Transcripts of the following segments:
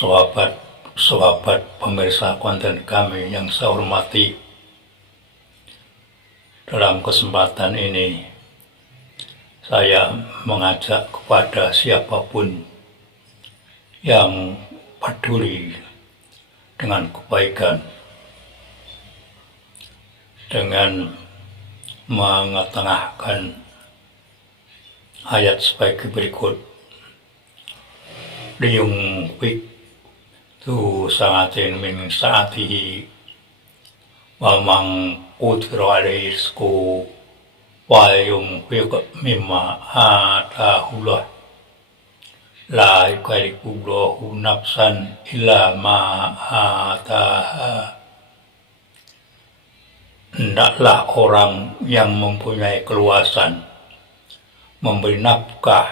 sahabat pemirsa konten kami yang saya hormati. Dalam kesempatan ini, saya mengajak kepada siapapun yang peduli dengan kebaikan, dengan mengetengahkan ayat sebagai berikut. Liyung wik tu sangatin min saatihi wa mang qudira alaihi rizquhu wa yunfiq mimma atahullah la yukallifullahu nafsan illa ma ataha. Hendaklah orang yang mempunyai keluasan memberi nafkah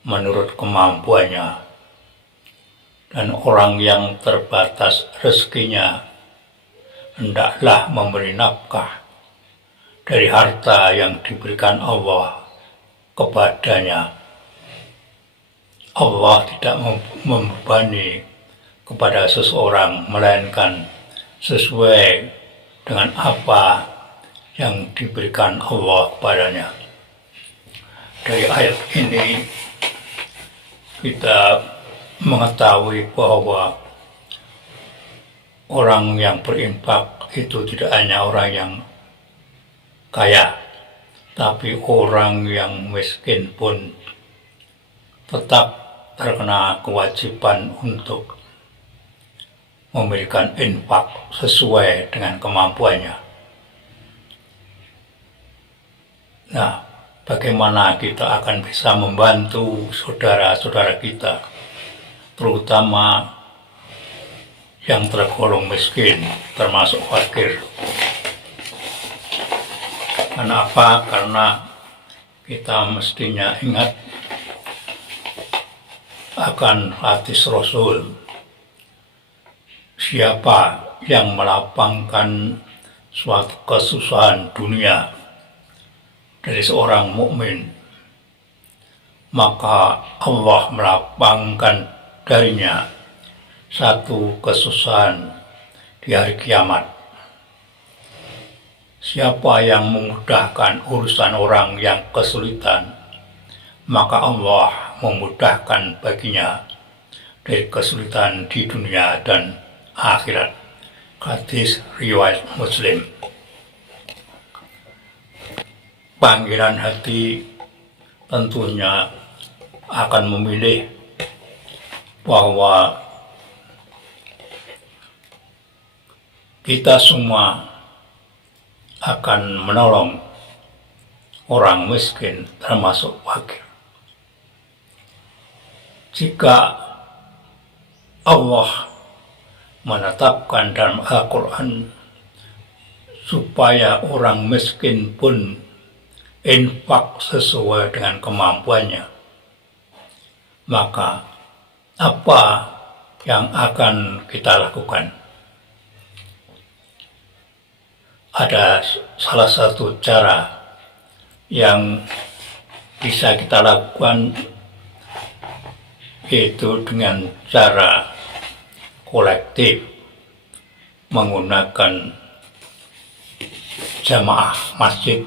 menurut kemampuannya, dan orang yang terbatas rezekinya hendaklah memberi nafkah dari harta yang diberikan Allah kepadanya. Allah tidak membebani kepada seseorang melainkan sesuai dengan apa yang diberikan Allah kepadanya. Dari ayat ini kita mengetahui bahwa orang yang berinfak itu tidak hanya orang yang kaya, tapi orang yang miskin pun tetap terkena kewajiban untuk memberikan infak sesuai dengan kemampuannya. Nah, bagaimana kita akan bisa membantu saudara-saudara kita, terutama yang tergolong miskin, termasuk fakir? Kenapa? Karena kita mestinya ingat akan hadis Rasul. Siapa yang melapangkan suatu kesusahan dunia dari seorang mukmin, maka Allah melapangkan darinya satu kesusahan di hari kiamat. Siapa yang memudahkan urusan orang yang kesulitan, maka Allah memudahkan baginya dari kesulitan di dunia dan akhirat. Hadis riwayat Muslim. Panggilan hati tentunya akan memilih bahwa kita semua akan menolong orang miskin, termasuk fakir. Jika Allah menetapkan dalam Al-Quran supaya orang miskin pun infak sesuai dengan kemampuannya, maka apa yang akan kita lakukan? Ada salah satu cara yang bisa kita lakukan, yaitu dengan cara kolektif menggunakan jamaah masjid,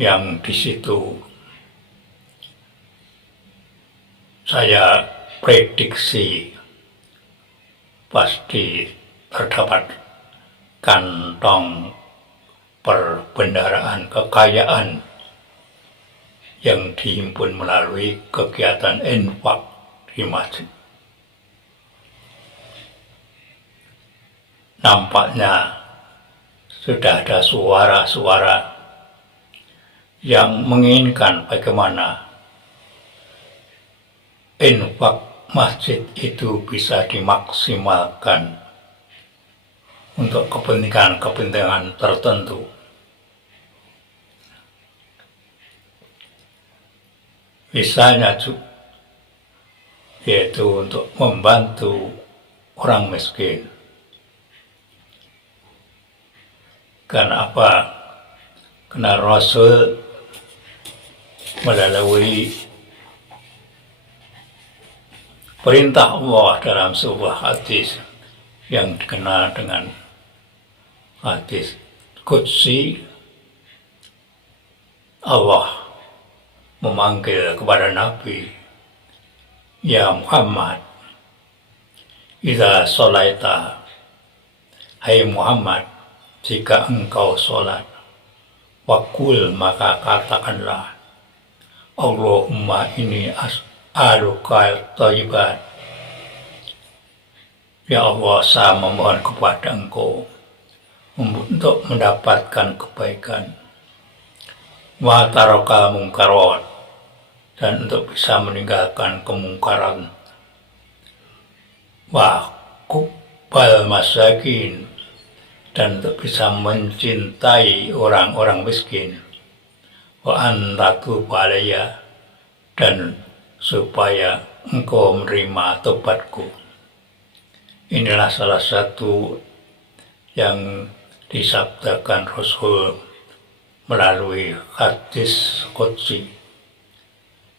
yang di situ saya prediksi pasti terdapat kantong perbendaharaan kekayaan yang dihimpun melalui kegiatan infak di masjid. Nampaknya sudah ada suara-suara yang menginginkan bagaimana infak masjid itu bisa dimaksimalkan untuk kepentingan-kepentingan tertentu. Misalnya yaitu untuk membantu orang miskin. Karena apa? Karena Rasul melalui perintah Allah dalam sebuah hadis yang dikenal dengan hadis Qudsi. Allah memanggil kepada Nabi, "Ya Muhammad, idza sholaita, hai Muhammad, jika engkau sholat, wakul maka katakanlah, Allahumma inni as'aluka thayyibat." Ya Allah, saya memohon kepada engkau untuk mendapatkan kebaikan, wa taraka mungkarat, dan untuk bisa meninggalkan kemungkaran, wa kubbal masakin, dan untuk bisa mencintai orang-orang miskin, wa antatu balaya, dan supaya engkau menerima tobatku. Inilah salah satu yang disabdakan Rasul melalui hadis Qudsi,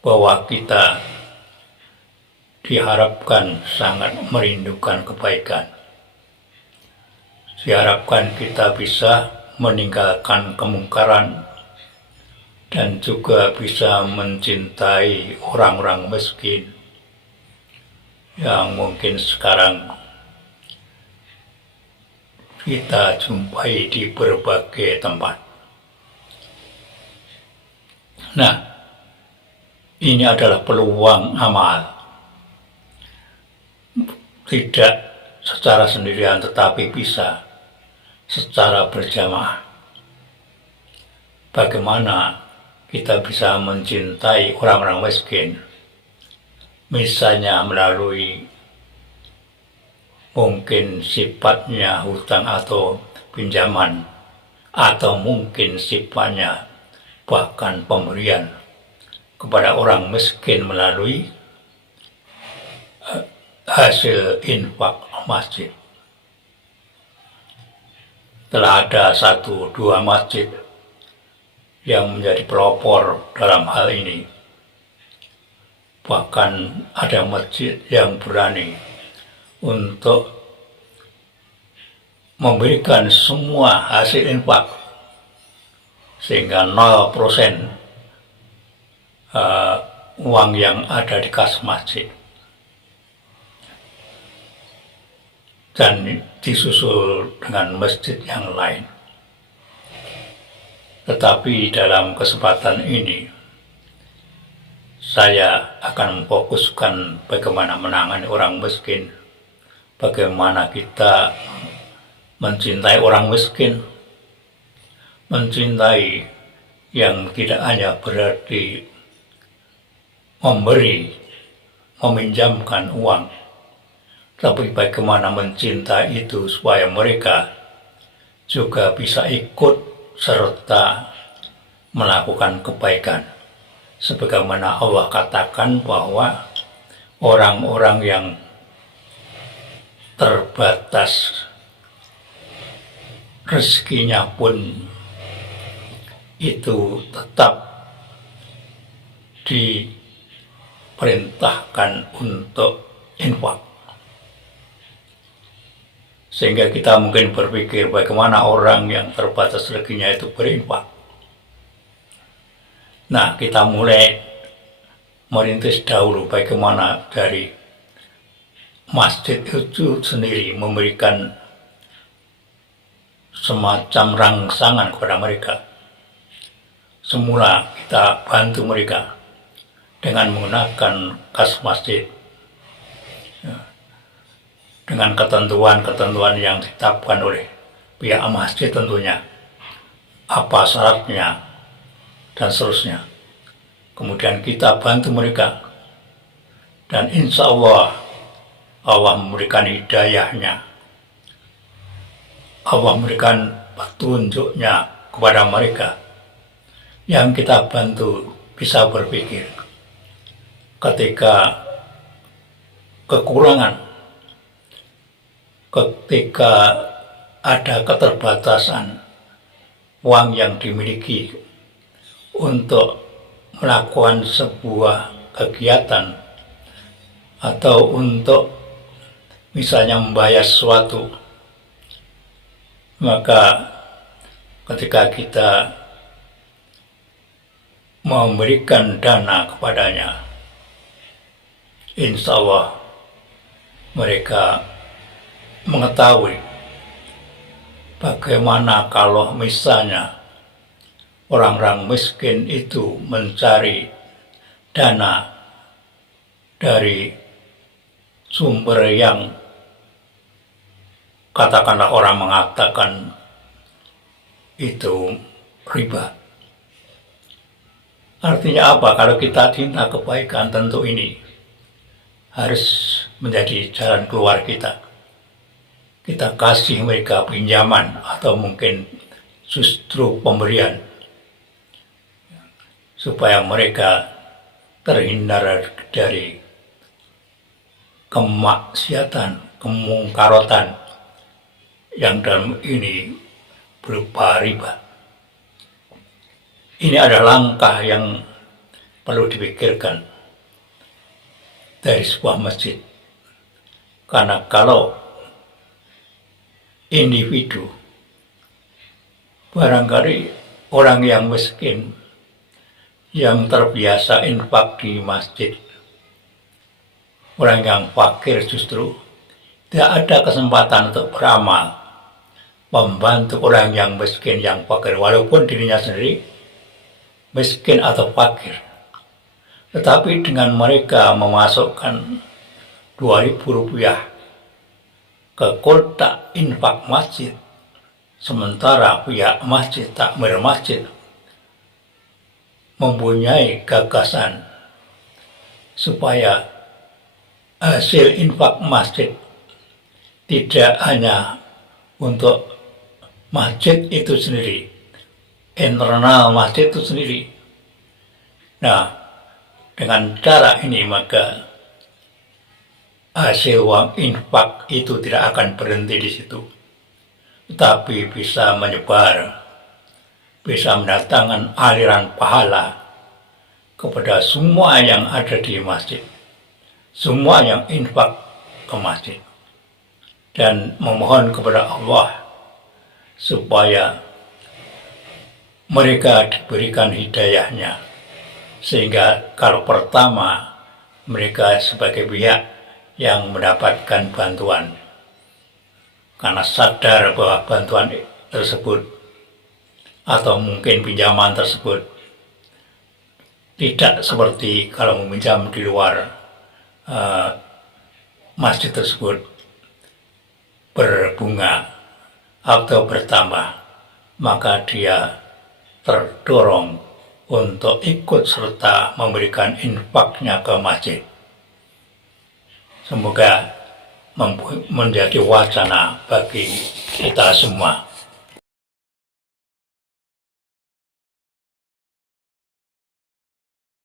bahwa kita diharapkan sangat merindukan kebaikan. Diharapkan kita bisa meninggalkan kemungkaran dan juga bisa mencintai orang-orang miskin yang mungkin sekarang kita jumpai di berbagai tempat. Nah, ini adalah peluang amal, tidak secara sendirian tetapi bisa secara berjamaah. Bagaimana kita bisa mencintai orang-orang miskin? Misalnya melalui mungkin sifatnya hutang atau pinjaman, atau mungkin sifatnya bahkan pemberian kepada orang miskin melalui hasil infak masjid. Telah ada 1-2 masjid yang menjadi pelopor dalam hal ini. Bahkan ada masjid yang berani untuk memberikan semua hasil infak, sehingga 0% uang yang ada di kas masjid, dan disusul dengan masjid yang lain. Tetapi dalam kesempatan ini saya akan memfokuskan bagaimana menangani orang miskin, bagaimana kita mencintai orang miskin, mencintai yang tidak hanya berarti memberi, meminjamkan uang, tapi bagaimana mencintai itu supaya mereka juga bisa ikut serta melakukan kebaikan. Sebagaimana Allah katakan bahwa orang-orang yang terbatas rezekinya pun itu tetap diperintahkan untuk infak. Sehingga kita mungkin berpikir bagaimana orang yang terbatas rezekinya itu berinfak. Nah, kita mulai merintis dahulu bagaimana dari masjid itu sendiri memberikan semacam rangsangan kepada mereka. Semula kita bantu mereka dengan menggunakan kas masjid, dengan ketentuan-ketentuan yang ditetapkan oleh pihak masjid tentunya, apa syaratnya, dan seterusnya. Kemudian kita bantu mereka, dan insya Allah memberikan hidayahnya, Allah memberikan petunjuknya kepada mereka, yang kita bantu bisa berpikir ketika kekurangan, ketika ada keterbatasan uang yang dimiliki untuk melakukan sebuah kegiatan atau untuk misalnya membayar sesuatu, maka ketika kita memberikan dana kepadanya, insya Allah mereka mengetahui bagaimana kalau misalnya orang-orang miskin itu mencari dana dari sumber yang katakanlah orang mengatakan itu riba. Artinya apa? Kalau kita cinta kebaikan, tentu ini harus menjadi jalan keluar kita. Kita kasih mereka pinjaman atau mungkin justru pemberian supaya mereka terhindar dari kemaksiatan, kemungkarotan yang dalam ini berupa riba. Ini adalah langkah yang perlu dipikirkan dari sebuah masjid. Karena kalau individu, barangkali orang yang miskin, yang terbiasa infak di masjid, orang yang fakir justru tidak ada kesempatan untuk beramal, membantu orang yang miskin, yang fakir, walaupun dirinya sendiri miskin atau fakir. Tetapi dengan mereka memasukkan Rp2.000 ke kotak infak masjid, sementara pihak masjid, takmir masjid, mempunyai gagasan supaya hasil infak masjid tidak hanya untuk masjid itu sendiri, internal masjid itu sendiri. Nah, dengan cara ini maka hasil uang infak itu tidak akan berhenti di situ, tetapi bisa menyebar, bisa mendatangkan aliran pahala kepada semua yang ada di masjid, semua yang infak ke masjid, dan memohon kepada Allah supaya mereka diberikan hidayahnya, sehingga kalau pertama mereka sebagai pihak yang mendapatkan bantuan karena sadar bahwa bantuan tersebut atau mungkin pinjaman tersebut tidak seperti kalau meminjam di luar masjid tersebut berbunga atau bertambah, maka dia terdorong untuk ikut serta memberikan infaknya ke masjid. Semoga menjadi wacana bagi kita semua.